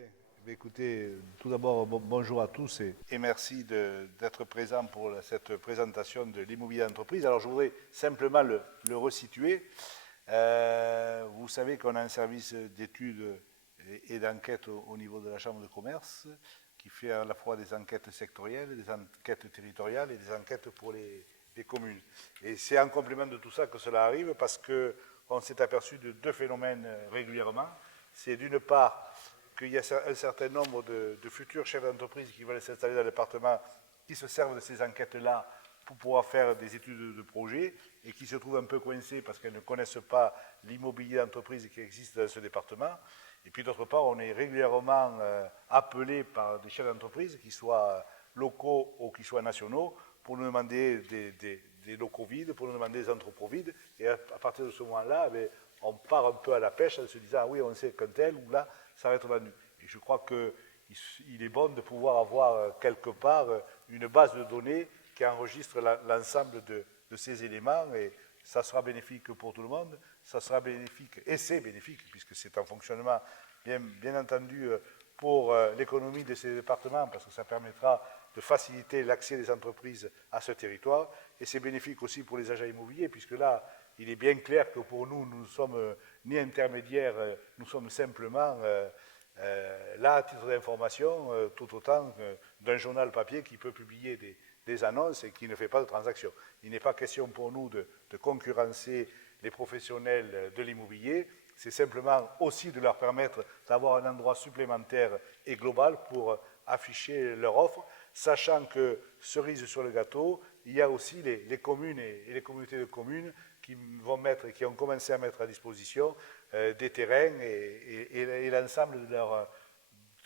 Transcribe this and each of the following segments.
Bien. Écoutez, tout d'abord, bonjour à tous et merci d'être présents pour cette présentation de l'immobilier d'entreprise. Alors, je voudrais simplement le resituer. Vous savez qu'on a un service d'études et d'enquête au niveau de la Chambre de commerce qui fait à la fois des enquêtes sectorielles, des enquêtes territoriales et des enquêtes pour les communes. Et c'est en complément de tout ça que cela arrive parce qu'on s'est aperçu de deux phénomènes régulièrement. C'est d'une part qu'il y a un certain nombre de futurs chefs d'entreprise qui veulent s'installer dans le département, qui se servent de ces enquêtes-là pour pouvoir faire des études de projet et qui se trouvent un peu coincés parce qu'elles ne connaissent pas l'immobilier d'entreprise qui existe dans ce département. Et puis d'autre part, on est régulièrement appelé par des chefs d'entreprise, qu'ils soient locaux ou qu'ils soient nationaux, pour nous demander des locaux vides, pour nous demander des entrepôts vides. Et à partir de ce moment-là, on part un peu à la pêche en se disant, ah oui, on sait qu'un tel ou là, ça va être vendu. Et je crois qu'il est bon de pouvoir avoir quelque part une base de données qui enregistre l'ensemble de ces éléments et ça sera bénéfique pour tout le monde, ça sera bénéfique, et c'est bénéfique, puisque c'est un fonctionnement bien entendu pour l'économie de ces départements, parce que ça permettra de faciliter l'accès des entreprises à ce territoire, et c'est bénéfique aussi pour les agents immobiliers, puisque là, il est bien clair que pour nous, nous ne sommes ni intermédiaires, nous sommes simplement là à titre d'information, tout autant d'un journal papier qui peut publier des annonces et qui ne fait pas de transactions. Il n'est pas question pour nous de concurrencer les professionnels de l'immobilier, c'est simplement aussi de leur permettre d'avoir un endroit supplémentaire et global pour afficher leur offre, sachant que, cerise sur le gâteau, il y a aussi les communes et les communautés de communes qui ont commencé à mettre à disposition des terrains et l'ensemble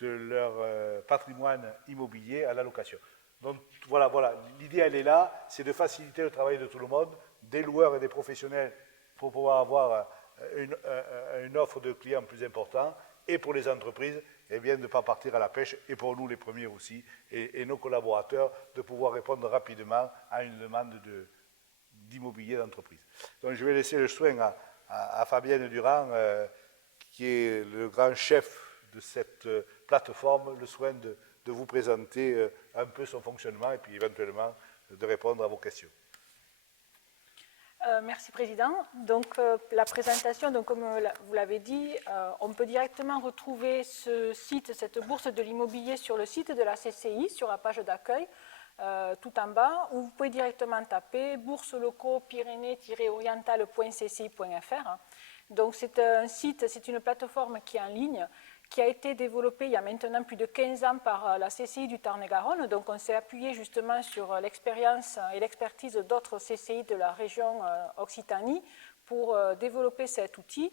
de leur patrimoine immobilier à la location. Donc voilà, l'idée elle est là, c'est de faciliter le travail de tout le monde, des loueurs et des professionnels pour pouvoir avoir une offre de clients plus importante et pour les entreprises, eh bien, de ne pas partir à la pêche et pour nous les premiers aussi et nos collaborateurs de pouvoir répondre rapidement à une demande d'immobilier d'entreprise. Donc je vais laisser le soin à Fabienne Durand, qui est le grand chef de cette plateforme, le soin de vous présenter un peu son fonctionnement et puis éventuellement de répondre à vos questions. Merci Président. Donc la présentation, donc, comme vous l'avez dit, on peut directement retrouver ce site, cette bourse de l'immobilier sur le site de la CCI, sur la page d'accueil, tout en bas, où vous pouvez directement taper bourse locaux pyrénées-orientales.cci.fr. Donc c'est un site, c'est une plateforme qui est en ligne, qui a été développée il y a maintenant plus de 15 ans par la CCI du Tarn-et-Garonne. Donc on s'est appuyé justement sur l'expérience et l'expertise d'autres CCI de la région Occitanie pour développer cet outil.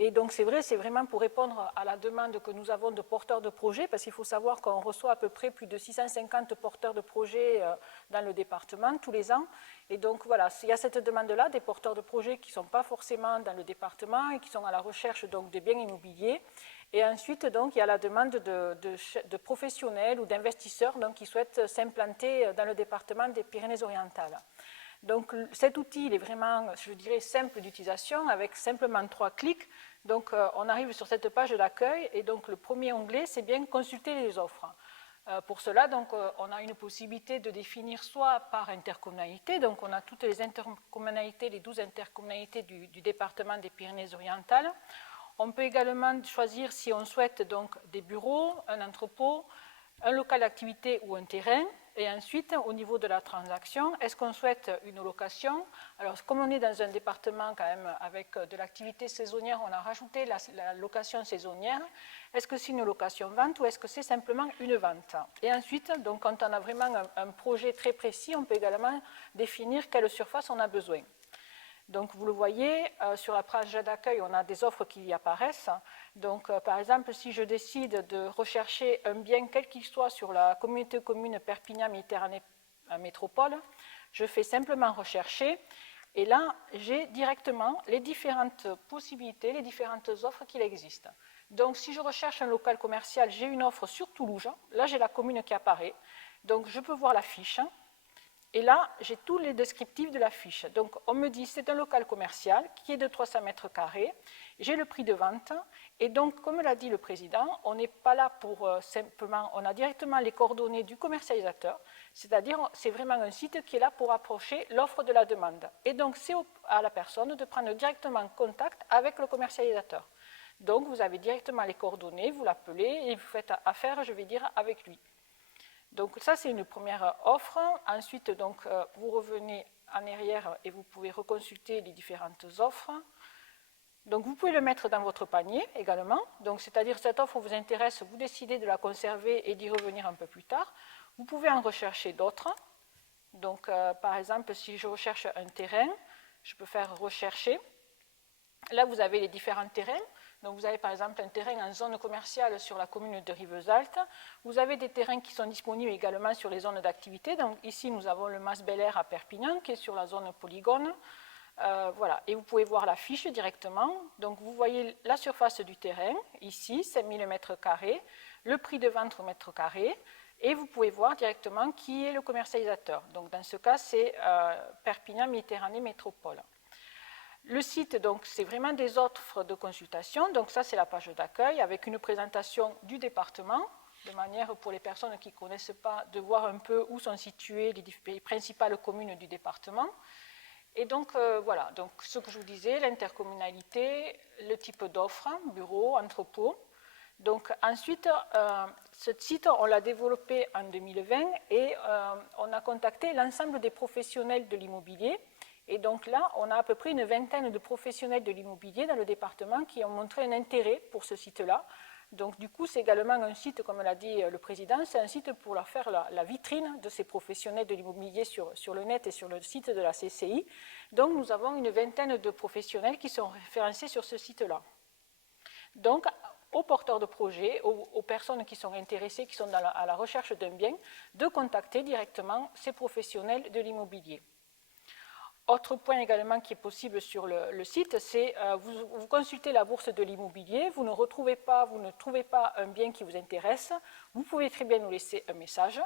Et donc c'est vrai, c'est vraiment pour répondre à la demande que nous avons de porteurs de projets, parce qu'il faut savoir qu'on reçoit à peu près plus de 650 porteurs de projets dans le département tous les ans. Et donc voilà, il y a cette demande-là des porteurs de projets qui ne sont pas forcément dans le département et qui sont à la recherche donc, de biens immobiliers. Et ensuite, donc, il y a la demande de professionnels ou d'investisseurs qui souhaitent s'implanter dans le département des Pyrénées-Orientales. Donc cet outil, il est vraiment, je dirais, simple d'utilisation avec simplement 3 clics. Donc on arrive sur cette page d'accueil et donc le premier onglet, c'est bien consulter les offres. Pour cela, donc, on a une possibilité de définir soit par intercommunalité, donc on a toutes les intercommunalités, les 12 intercommunalités du département des Pyrénées-Orientales. On peut également choisir si on souhaite donc des bureaux, un entrepôt, un local d'activité ou un terrain. Et ensuite, au niveau de la transaction, est-ce qu'on souhaite une location? Alors, comme on est dans un département quand même avec de l'activité saisonnière, on a rajouté la location saisonnière. Est-ce que c'est une location-vente ou est-ce que c'est simplement une vente? Et ensuite, donc, quand on a vraiment un projet très précis, on peut également définir quelle surface on a besoin. Donc, vous le voyez, sur la page d'accueil, on a des offres qui y apparaissent. Donc, par exemple, si je décide de rechercher un bien, quel qu'il soit, sur la communauté commune Perpignan-Méditerranée Métropole, je fais simplement rechercher. Et là, j'ai directement les différentes possibilités, les différentes offres qu'il existe. Donc, si je recherche un local commercial, j'ai une offre sur Toulouse. Là, j'ai la commune qui apparaît. Donc, je peux voir la fiche. Et là, j'ai tous les descriptifs de la fiche. Donc, on me dit c'est un local commercial qui est de 300 mètres carrés. J'ai le prix de vente. Et donc, comme l'a dit le président, on n'est pas là pour simplement... On a directement les coordonnées du commercialisateur. C'est-à-dire, c'est vraiment un site qui est là pour approcher l'offre de la demande. Et donc, c'est à la personne de prendre directement contact avec le commercialisateur. Donc, vous avez directement les coordonnées, vous l'appelez et vous faites affaire, je vais dire, avec lui. Donc ça, c'est une première offre. Ensuite, donc, vous revenez en arrière et vous pouvez reconsulter les différentes offres. Donc vous pouvez le mettre dans votre panier également. Donc c'est-à-dire cette offre vous intéresse, vous décidez de la conserver et d'y revenir un peu plus tard. Vous pouvez en rechercher d'autres. Donc par exemple, si je recherche un terrain, je peux faire rechercher. Là, vous avez les différents terrains. Donc vous avez par exemple un terrain en zone commerciale sur la commune de Rivesaltes. Vous avez des terrains qui sont disponibles également sur les zones d'activité. Donc ici, nous avons le Mas Bel Air à Perpignan qui est sur la zone polygone. Voilà. Et vous pouvez voir la fiche directement. Donc vous voyez la surface du terrain, ici, 5000 m², le prix de vente au mètre carré. Et vous pouvez voir directement qui est le commercialisateur. Donc dans ce cas, c'est Perpignan Méditerranée Métropole. Le site, donc, c'est vraiment des offres de consultation. Donc ça, c'est la page d'accueil avec une présentation du département, de manière pour les personnes qui ne connaissent pas de voir un peu où sont situées les principales communes du département. Et donc, voilà, donc, ce que je vous disais, l'intercommunalité, le type d'offre, bureau, entrepôt. Donc ensuite, ce site, on l'a développé en 2020 et on a contacté l'ensemble des professionnels de l'immobilier. Et donc là, on a à peu près une vingtaine de professionnels de l'immobilier dans le département qui ont montré un intérêt pour ce site-là. Donc du coup, c'est également un site, comme l'a dit le président, c'est un site pour leur faire la vitrine de ces professionnels de l'immobilier sur le net et sur le site de la CCI. Donc nous avons une vingtaine de professionnels qui sont référencés sur ce site-là. Donc, aux porteurs de projets, aux personnes qui sont intéressées, qui sont à la recherche d'un bien, de contacter directement ces professionnels de l'immobilier. Autre point également qui est possible sur le site, c'est vous consultez la bourse de l'immobilier, vous ne trouvez pas un bien qui vous intéresse, vous pouvez très bien nous laisser un message,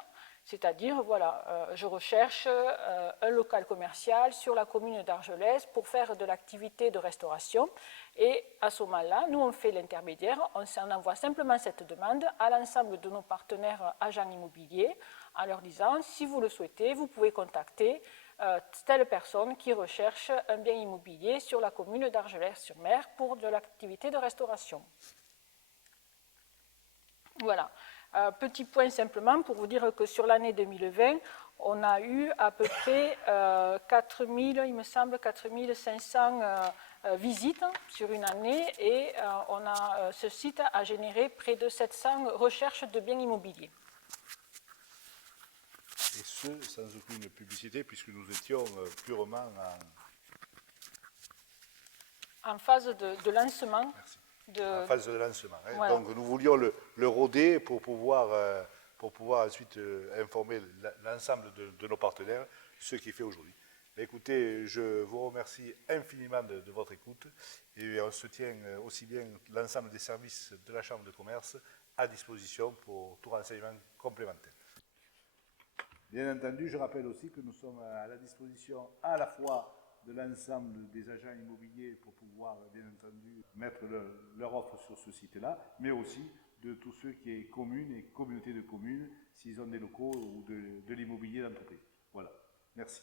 c'est-à-dire, voilà, je recherche un local commercial sur la commune d'Argelès pour faire de l'activité de restauration. Et à ce moment-là, nous, on fait l'intermédiaire, on envoie simplement cette demande à l'ensemble de nos partenaires agents immobiliers en leur disant, si vous le souhaitez, vous pouvez contacter telle personne qui recherche un bien immobilier sur la commune d'Argelès-sur-Mer pour de l'activité de restauration. Voilà. Petit point simplement pour vous dire que sur l'année 2020, on a eu à peu près 4000, il me semble, 4500 visites sur une année et ce site a généré près de 700 recherches de biens immobiliers. Et ce, sans aucune publicité, puisque nous étions purement en phase de lancement. Merci. En phase de lancement. Hein. Voilà. Donc nous voulions le roder pour pouvoir ensuite informer l'ensemble de nos partenaires, ce qui est fait aujourd'hui. Mais écoutez, je vous remercie infiniment de votre écoute et on se tient aussi bien l'ensemble des services de la Chambre de commerce à disposition pour tout renseignement complémentaire. Bien entendu, je rappelle aussi que nous sommes à la disposition à la fois de l'ensemble des agents immobiliers pour pouvoir, bien entendu, mettre leur offre sur ce site-là, mais aussi de tous ceux qui sont communes et communautés de communes, s'ils ont des locaux ou de l'immobilier d'entreprise. Voilà. Merci.